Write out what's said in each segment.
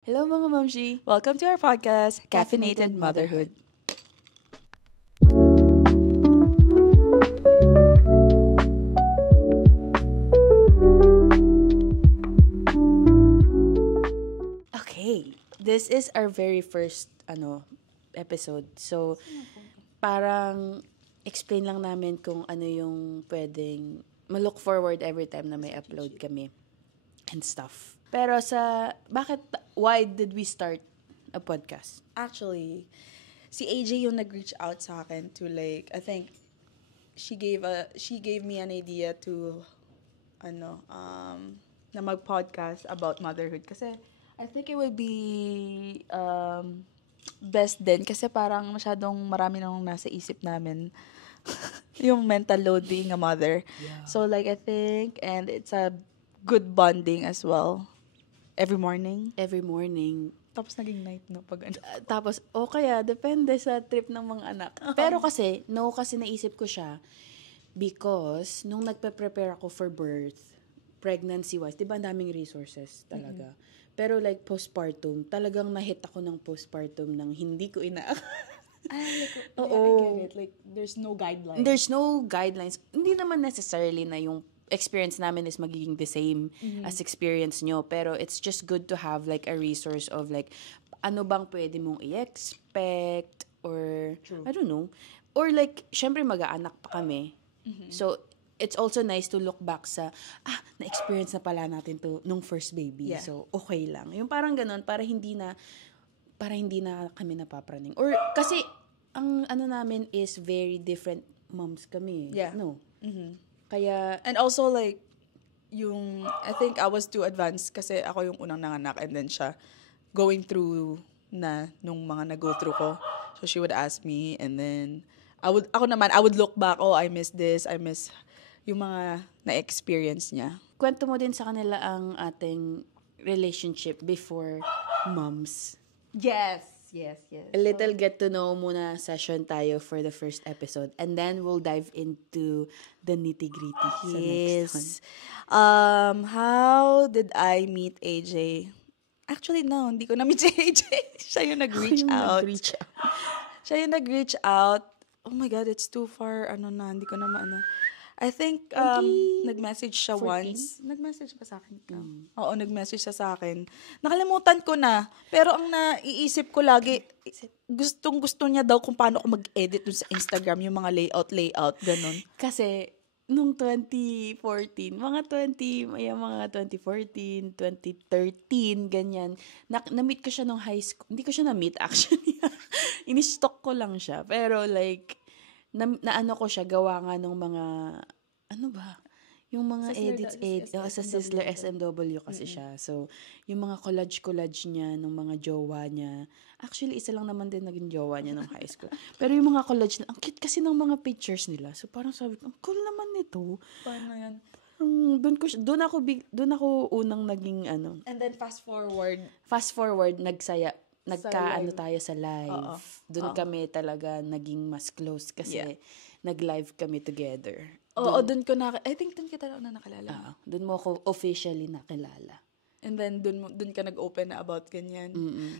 Hello mga mamshi! Welcome to our podcast, Caffeinated Motherhood. Okay, this is our very first episode. So, parang explain lang namin kung ano yung pwedeng ma-look forward every time na may upload kami and stuff. Pero why did we start a podcast? Actually, si AJ yung nag-reach out sa akin to I think she gave me an idea to na mag-podcast about motherhood kasi I think it would be best din kasi parang masyadong marami nang nasa isip namin yung mental load being a mother. Yeah. So I think and it's a good bonding as well every morning. Every morning. Tapos naging night no pag Tapos, kaya, depende sa trip ng mga anak. Pero kasi naisip ko siya because nung nagpe-prepare ako for birth, pregnancy-wise, di ba ang daming resources talaga. Pero postpartum, talagang na-hit ako ng postpartum nang hindi ko I get it. There's no guidelines. There's no guidelines. Hindi naman necessarily na yung experience namin is magiging the same as experience nyo. Pero it's just good to have a resource of ano bang pwede mong i-expect or, True. I don't know. Or syempre mag-aanak pa kami. So, it's also nice to look back sa, na-experience na pala natin to nung first baby. Yeah. So, okay lang. Yung parang ganun, para hindi na kami napapraning. Or, kasi, ang namin is very different moms kami. Yeah. No? Kaya, And also I think I was too advanced kasi ako yung unang nanganak and then siya going through na nung mga nag-go through ko. So she would ask me and then I would look back, I miss this, I miss yung mga na-experience niya. kwento mo din sa kanila ang ating relationship before moms. Yes. A little get to know muna session tayo for the first episode. And then we'll dive into the nitty-gritty sa next one. How did I meet AJ? Actually, no, hindi ko na-meet si AJ. Siya yung nag-reach out. Siya yung nag-reach out. Oh my God, it's too far. Hindi ko na maano. I think, nag-message siya 14? once. Nag-message ba sa akin? Oo, nag-message siya sa akin. Nakalimutan ko na. Pero ang naiisip ko lagi, gustong-gusto niya daw kung paano ko mag-edit dun sa Instagram, yung mga layout, ganun. Kasi, nung 2014, mga 2014, 2013, ganyan, na-meet ko siya nung high school. Hindi ko siya na-meet actually. Ini-stalk ko lang siya. Pero na ko siya, gawa nga nung mga, yung mga sa Sizzler SMW kasi siya. So, yung mga collage niya, nung mga jowa niya. Actually, isa lang naman din naging jowa niya nung high school. Pero yung mga collage na, ang cute kasi ng mga pictures nila. So, parang sabi ko, ang cool naman nito. Paano yan? Doon ako unang naging And then fast forward, nagka-ano tayo sa live. Doon kami talaga naging mas close kasi nag-live kami together. Oo, I think doon kita na nakalala. Doon mo ako officially nakilala. And then doon ka nag-open na about ganyan.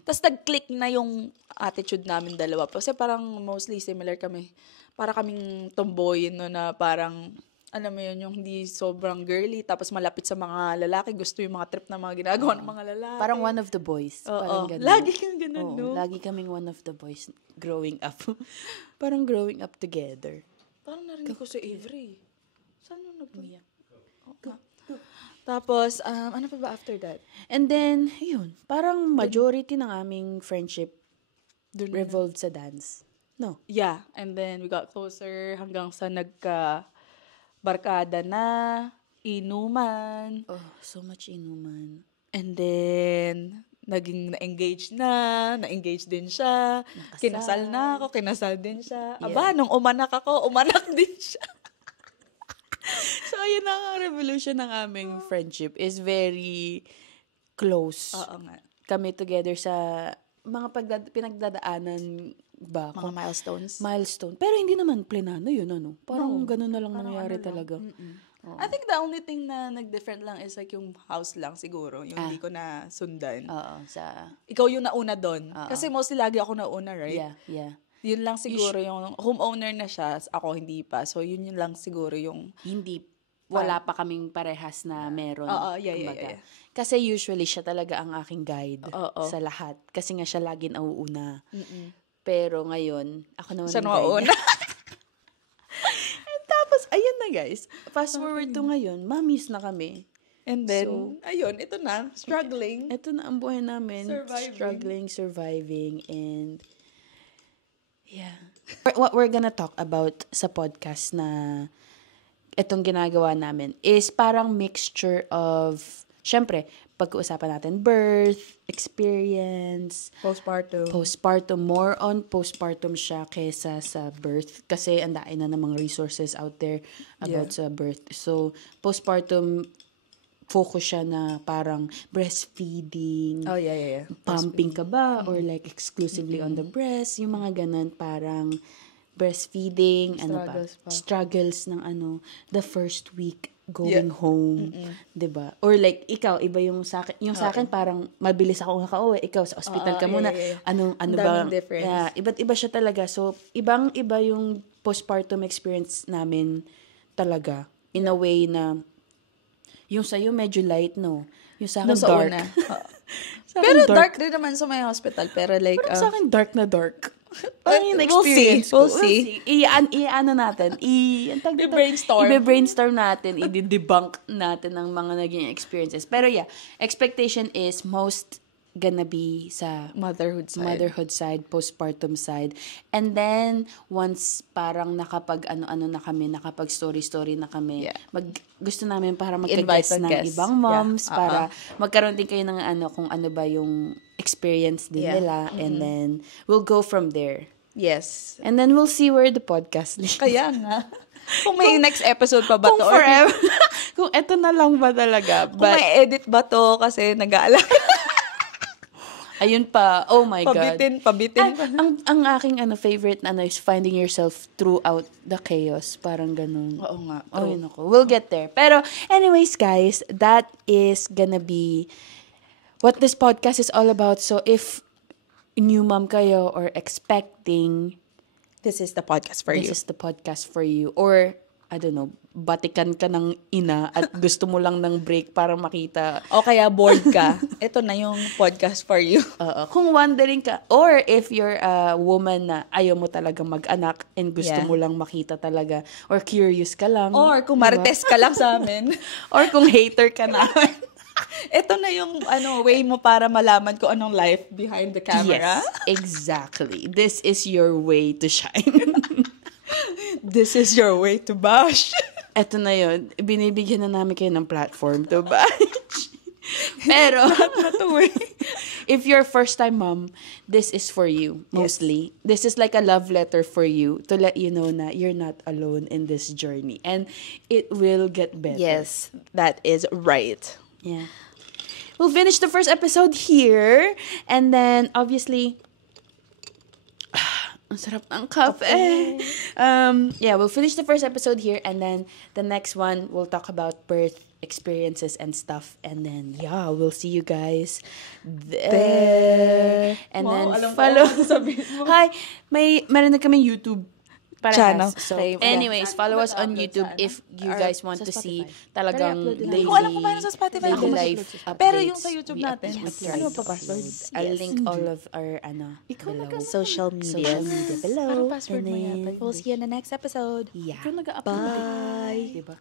Tapos nag-click na yung attitude namin dalawa. Kasi parang mostly similar kami. Para kaming tomboy na parang alam mo yun, yung hindi sobrang girly, tapos malapit sa mga lalaki, gusto yung mga trip na mga ginagawa ng mga lalaki. Parang one of the boys. Parang ganun. Lagi kang ganun, no? Lagi kaming one of the boys growing up. Parang growing up together. Parang narinig ko sa Avery. Saan yung nagpumiyak? Tapos, ano pa ba after that? And then, yun, parang majority ng aming friendship revolved sa dance. No? Yeah. And then, we got closer hanggang sa barkada na, inuman. Oh, so much inuman. And then, naging na-engage din siya. Nakasal. Kinasal na ako, kinasal din siya. Yeah. Aba, nung umanak ako, umanak din siya. So, yun ang revolution ng aming friendship is very close. Oo nga. Kami together sa mga pinagdadaanan ba? Mga milestones. Milestone. Pero hindi naman plenano yun, Parang ganun na lang nangyari talaga. I think the only thing na nag-different lang is like yung house lang siguro. Yung hindi ko na sundan. Oo, Ikaw yung nauna doon. Kasi mostly lagi ako nauna, right? yeah. Yun lang siguro yung homeowner na siya, ako hindi pa. So, yun lang siguro yung... Hindi, wala pa kaming parehas na meron. Yeah. Kasi usually siya talaga ang aking guide sa lahat. Kasi nga siya lagi nauuna. Pero ngayon, ako naman siya ang guide. nauna. Tapos, ayun na guys. Fast forward to ngayon, mommies na kami. And then, ayun, ito na. Struggling. Ito na ang buhay namin. Surviving, and yeah. What we're gonna talk about sa podcast na itong ginagawa namin is parang mixture of, syempre, pag-uusapan natin birth, experience, postpartum, more on postpartum siya kesa sa birth kasi ang dami na namang resources out there about sa birth. So, postpartum focus siya na parang breastfeeding. Oh, yeah. Pumping ka ba? Or like exclusively on the breast? Yung mga ganun, parang breastfeeding, struggles ng the first week going home, 'di ba? Or like ikaw, iba yung sa akin. Yung sa akin parang mabilis ako nakauwi, ikaw sa ospital ka muna. Ano ba? Yeah, iba't iba siya talaga. So, ibang-iba yung postpartum experience namin talaga in a way na yung sa'yo medyo light, no? Yung sa akin dark. Pero dark rin naman sa may hospital. Pero like... Parang sa akin dark na dark. Parang yung experience We'll see. I-ano natin. I-brainstorm natin. I-debunk natin ang mga naging experiences. Pero yeah, expectation is most gonna be sa motherhood side, postpartum side. And then, once parang nakapag story na kami, gusto namin para magka-guest ng ibang moms, para magkaroon din kayo ng kung ano ba yung experience din nila. And then, we'll go from there. Yes. And then, we'll see where the podcast leads. Kaya nga. Kung may next episode pa ba to? Kung forever. Kung eto na lang ba talaga. Kung may edit ba to kasi nag-aalala. Ayun pa. Oh my God. Pabitin. Ang aking favorite is finding yourself throughout the chaos. Parang ganun. Oo nga. Oh, yun ako. We'll get there. Pero anyways, guys, that is gonna be what this podcast is all about. So if new mom kayo or expecting, this is the podcast for you. This is the podcast for you. Or, I don't know, batikan ka ng ina at gusto mo lang ng break para makita. O kaya bored ka. Ito na yung podcast for you. Kung wondering ka, or if you're a woman na ayaw mo talaga mag-anak and gusto mo lang makita talaga, or curious ka lang. Or kung marites ka lang sa amin. Or kung hater ka namin. Ito na yung way mo para malaman kung anong life behind the camera. Yes, exactly. This is your way to shine. This is your way to bash. Eto na yun. Binibigyan na namin kayo ng platform to bash. Pero, if you're first-time mom, this is for you, mostly. Yes. This is like a love letter for you to let you know na you're not alone in this journey. And it will get better. Yes, that is right. Yeah. We'll finish the first episode here. And then, obviously, ang sarap ng kape. We'll finish the first episode here. And then, the next one, we'll talk about birth experiences and stuff. And then, we'll see you guys there. And then, follow. Hi, meron na kaming YouTube channel. So, anyways, follow us on YouTube if you guys want to see talagang daily. Kung alam ko ba sa Spotify daily life updates. Pero yung sa YouTube natin, ano pa password? I'll link all of our below. Social media below. Ano password mo yata? We'll see you in the next episode. Yeah. Bye. Diba?